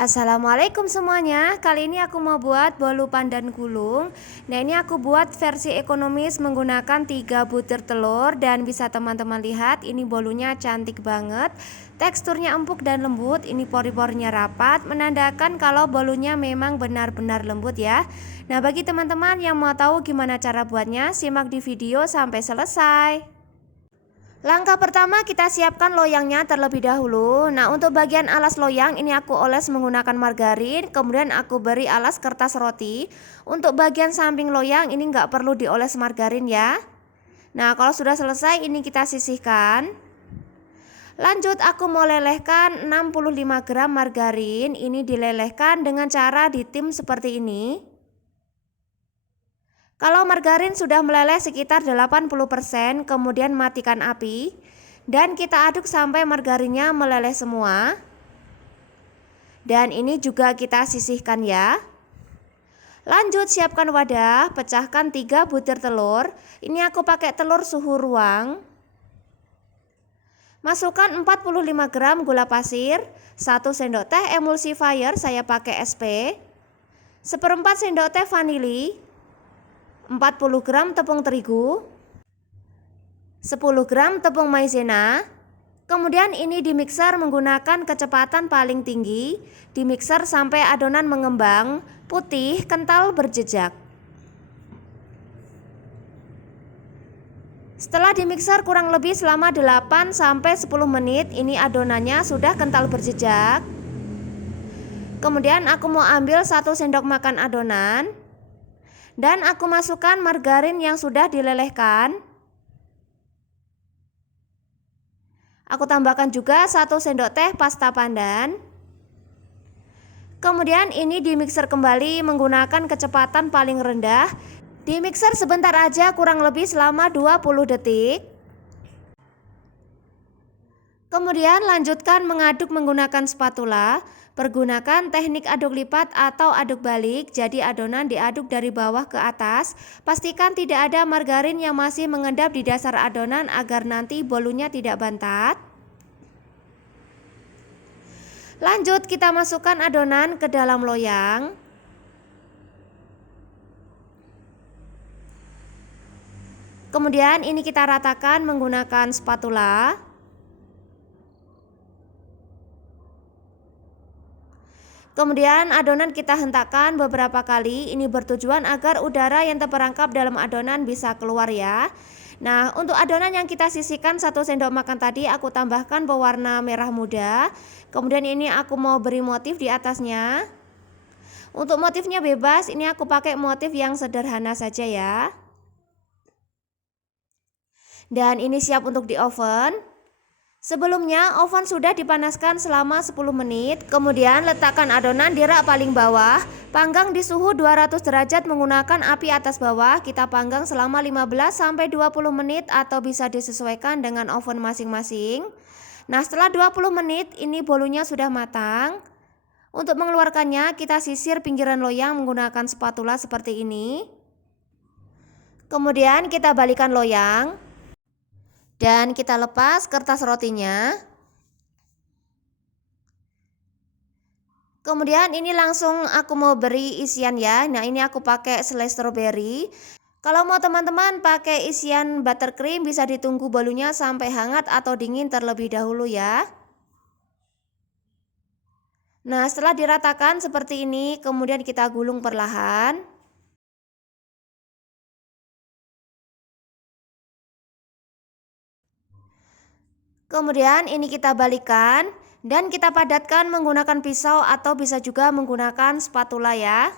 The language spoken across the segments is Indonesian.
Assalamualaikum semuanya. Kali ini aku mau buat bolu pandan gulung. Nah, ini aku buat versi ekonomis menggunakan 3 butir telur. Dan bisa teman-teman lihat, ini bolunya cantik banget. Teksturnya empuk dan lembut. Ini pori-porinya rapat, menandakan kalau bolunya memang benar-benar lembut ya. Nah, bagi teman-teman yang mau tahu gimana cara buatnya, simak di video sampai selesai. Langkah pertama, kita siapkan loyangnya terlebih dahulu. Nah, untuk bagian alas loyang ini aku oles menggunakan margarin, kemudian aku beri alas kertas roti. Untuk bagian samping loyang ini nggak perlu dioles margarin ya. Nah, kalau sudah selesai ini kita sisihkan. Lanjut, aku mau lelehkan 65 gram margarin. Ini dilelehkan dengan cara ditim seperti ini. Kalau margarin sudah meleleh sekitar 80%, kemudian matikan api dan kita aduk sampai margarinnya meleleh semua. Dan ini juga kita sisihkan ya. Lanjut, siapkan wadah, pecahkan 3 butir telur. Ini aku pakai telur suhu ruang. Masukkan 45 gram gula pasir, 1 sendok teh emulsifier saya pakai SP, 1/4 sendok teh vanili, 40 gram tepung terigu, 10 gram tepung maizena. Kemudian ini dimixer menggunakan kecepatan paling tinggi. Dimixer sampai adonan mengembang, putih, kental, berjejak. Setelah dimixer kurang lebih selama 8-10 menit, ini adonannya sudah kental berjejak. Kemudian aku mau ambil 1 sendok makan adonan. Dan aku masukkan margarin yang sudah dilelehkan. Aku tambahkan juga 1 sendok teh pasta pandan. Kemudian ini dimixer kembali menggunakan kecepatan paling rendah. Dimixer sebentar aja, kurang lebih selama 20 detik. Kemudian lanjutkan mengaduk menggunakan spatula. Pergunakan teknik aduk lipat atau aduk balik, jadi adonan diaduk dari bawah ke atas. Pastikan tidak ada margarin yang masih mengendap di dasar adonan agar nanti bolunya tidak bantat. Lanjut, kita masukkan adonan ke dalam loyang. Kemudian ini kita ratakan menggunakan spatula. Kemudian adonan kita hentakkan beberapa kali. Ini bertujuan agar udara yang terperangkap dalam adonan bisa keluar ya. Nah, untuk adonan yang kita sisihkan 1 sendok makan tadi aku tambahkan pewarna merah muda. Kemudian ini aku mau beri motif di atasnya. Untuk motifnya bebas, ini aku pakai motif yang sederhana saja ya. Dan ini siap untuk di oven. Sebelumnya oven sudah dipanaskan selama 10 menit. Kemudian letakkan adonan di rak paling bawah. Panggang di suhu 200 derajat menggunakan api atas bawah. Kita panggang selama 15-20 menit atau bisa disesuaikan dengan oven masing-masing. Nah, setelah 20 menit ini bolunya sudah matang. Untuk mengeluarkannya kita sisir pinggiran loyang menggunakan spatula seperti ini. Kemudian kita balikan loyang. Dan kita lepas kertas rotinya. Kemudian ini langsung aku mau beri isian ya. Nah, ini aku pakai selai stroberi. Kalau mau teman-teman pakai isian buttercream, bisa ditunggu bolunya sampai hangat atau dingin terlebih dahulu ya. Nah, setelah diratakan seperti ini, kemudian kita gulung perlahan. Kemudian ini kita balikkan dan kita padatkan menggunakan pisau atau bisa juga menggunakan spatula ya.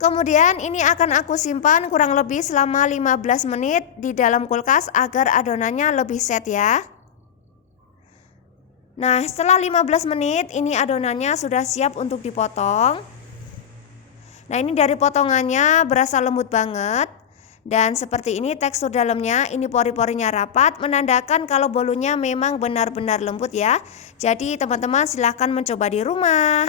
Kemudian ini akan aku simpan kurang lebih selama 15 menit di dalam kulkas agar adonannya lebih set ya. Nah, setelah 15 menit ini adonannya sudah siap untuk dipotong. Nah, ini dari potongannya berasa lembut banget. Dan seperti ini tekstur dalamnya, ini pori-porinya rapat, menandakan kalau bolunya memang benar-benar lembut ya. Jadi teman-teman silahkan mencoba di rumah.